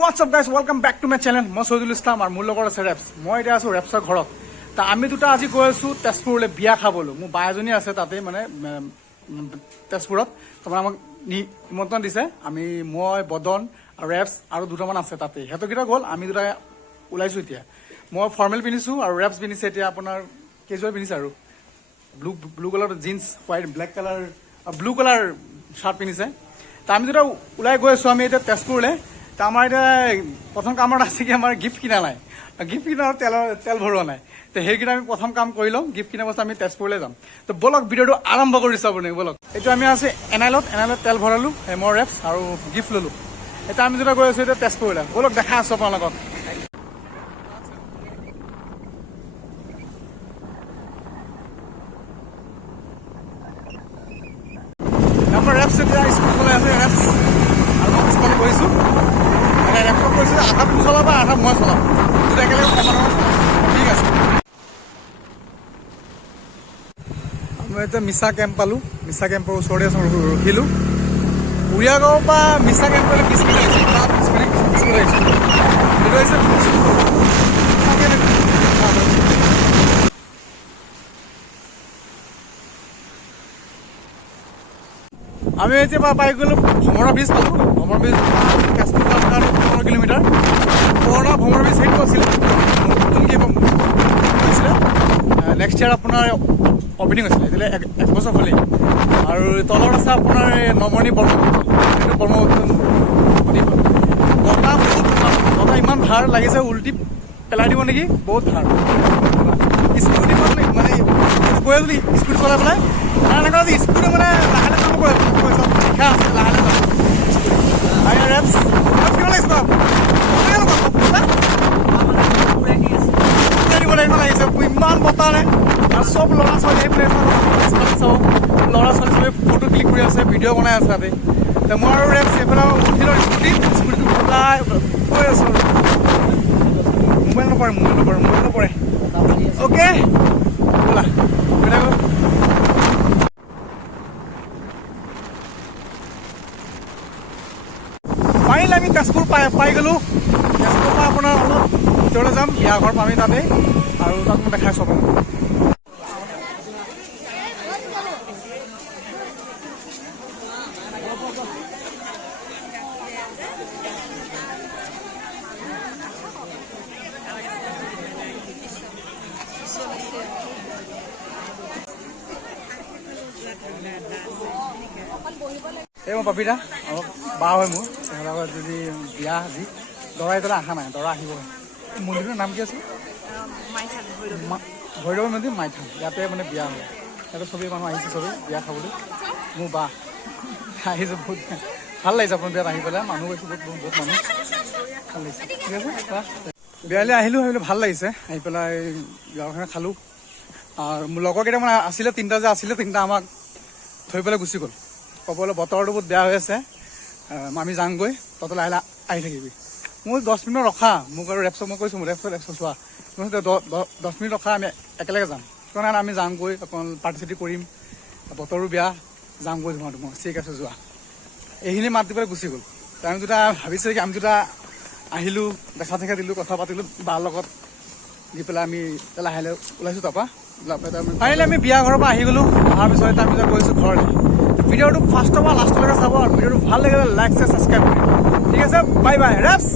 What's up guys, welcome back to my channel. মই শহীদুল ইছলাম আৰু মোৰ লগত আছে ৰেপছ। মই এতিয়া আছো ৰেপছৰ ঘৰত। তা আমি দুটা আজি গৈ আছো তেজপুৰলৈ বিয়া খাবলৈ। মোৰ বাই এজনী আছে তাতে মানে তেজপুৰত। তোমাৰ আমাক নিমন্ত্ৰণ দিছে। আমি মই বদন আৰু ৰেপছ আৰু দুটামান আছে তাতে। হেতকিটা গ'ল, আমি দুটা ওলাইছো এতিয়া। মই ফৰ্মেল পিন্ধিছো আৰু ৰেপছ পিন্ধিছে এতিয়া আপোনাৰ কেজুৱেল পিন্ধিছে আৰু blue colour jeans, white black colour blue colour shirt পিন্ধিছে। তা আমি দুটা ওলাই গৈ আছো আমি এতিয়া তেজপুৰলৈ। তা আমাৰ এতিয়া প্ৰথম কামত আছে কি আমাৰ গিফ্ট কিনা নাই, গিফ্ট কিনা তেল ভৰোৱা নাই। তো সেইকেইটা আমি প্ৰথম কাম কৰি ল'ম, গিফ্ট কিনা বস্তু আমি তেজপুৰলৈ যাম। তো বলক ভিডিঅ'টো আৰম্ভ কৰিছো আপুনি বলক। এইটো আমি আছে এনাইলত তেল ভৰালো, মই ৰেপছ আৰু গিফ্ট ল'লো। এতিয়া আমি দুটা গৈ আছো এতিয়া তেজপুৰলৈ, বলক দেখা আছো আপোনাৰ লগত। আমাৰ ৰেপছ এতিয়া স্কুললৈ আছে ৰেপছ আৰু মই স্কুলত গৈছো। মানে ৰেপছত কৈছো আধা তুমি চলাবা আধা মই চলাম, দুটা একেলগে সমান সমান চলাম। ঠিক আছে, আমি এতিয়া মিছা কেম্প পালো। মিছা কেম্পৰ ওচৰতে ৰখিলো। উৰিয়া গাঁৱৰ পৰা মিছা কেম্পলৈ 20 মিনিট আহিছে, তাত 20 মিনিট স্কুল আহিছো। এইটো আহিছে আমি এতিয়া পাই গ'লো ভমৰা ব্ৰিজ পালো। ভমৰা ব্ৰিজ তেজপুৰ 15 কিলোমিটাৰ। পুৰণা ভমৰা ব্ৰিজ সেইটো আছিলে, নতুনকৈ হৈছিলে। নেক্সট ইয়াৰ আপোনাৰ অপেনিং হৈছিলে, এতিয়া 1 বছৰ হ'লেই। আৰু তলত আছে আপোনাৰ নমনি ব্ৰহ্মপুত্ৰ, সেইটো ব্ৰহ্মপুত্ৰ নদী। বতাহ ইমান ধাৰ লাগিছে, উল্টি পেলাই দিব নেকি, বহুত ধাৰ। স্কুটি মানে গৈ যদি স্কুটি চলাই পেলাই এনেকুৱা যে স্কুটি মানে লাহে লাহে যাব গৈ শিক্ষা আছে, লাহে লাহে যাব ৰেপছ কিমান লাগিছে লাগিছে ইমান বতাহ নাই। আৰু চব ল'ৰা ছোৱালী আহি পেলাই চাব, ল'ৰা ছোৱালী চবে ফটো ক্লিক কৰি আছে, ভিডিঅ' বনাই আছে তাতে। তো মই আৰু ৰেপছ এইফালে উঠিলোঁ স্কুটিটো ওলাই গৈ আছো। মোবাইল নপৰে অ'কে ব'লা। ফাইনেলি আমি তেজপুৰ পাই গ'লো। তেজপুৰৰ পৰা আপোনাৰ অলপ ভিতৰলৈ যাম, বিয়া ঘৰ পামেই তাতে, আৰু তাত মই দেখাইছোঁ আপোনাক। এই মই পাপিদা অলপ বা হয় মোৰ, তেওঁলোকৰ যদি বিয়া আজি দৰা এতিয়ালৈ অহা নাই, দৰা আহিব। মন্দিৰটোৰ নাম কি আছিল? ভৈৰৱ মন্দিৰ মাইথান। ইয়াতে মানে বিয়া হয়, ইয়াতে চবেই মানুহ আহিছে, চবেই বিয়া খাবলৈ। মোৰ বা আহিছে, বহুত ভাল লাগিছে আপোনাৰ বিয়াত আহি পেলাই। মানুহ গৈছে বহুত মানুহ, ভাল লাগিছে। ঠিক আছে, বিয়ালৈ আহিলোঁ, ভাল লাগিছে আহি পেলাই। বিয়াখানা খালোঁ আৰু মোৰ লগৰ কেইটামান আছিলে, তিনিটা আমাক থৈ পেলাই গুচি গ'ল। ক'বলৈ বতৰটো বহুত বেয়া হৈ আছে, আমি যামগৈ, তহঁতে লাহে লাহে আহি থাকিবি। মোৰ 10 মিনিট ৰখা, মোক আৰু ৰেপছক মই কৈছোঁ ৰেপছ চোৱা, 10 মিনিট ৰখা, আমি একেলগে যাম। সেইকাৰণে আমি যামগৈ, অকণ পাৰ্টিচিপেট কৰিম, বতৰো বেয়া, যামগৈ তোমাৰ ঠিক আছে যোৱা। এইখিনি মাত দি পেলাই গুচি গ'ল। আমি দুটা ভাবিছে কি, আমি দুটা আহিলোঁ, দেখা দিলোঁ, কথা পাতিলোঁ বাৰ লগত দি পেলাই আমি লাহে লাহে ওলাইছোঁ। তাৰপৰা ফাইনেলি আমি বিয়া ঘৰৰ পৰা আহি গ'লোঁ। অহাৰ পিছত আমি গৈছোঁ ঘৰলৈ। ভিডিঅ'টো ফাৰ্ষ্টৰ পৰা লাষ্টলৈকে চাব, আৰু ভিডিঅ'টো ভাল লাগিলে লাইক ছাবস্ক্ৰাইব কৰিব। ঠিক আছে, বাই বাই ৰেপছ।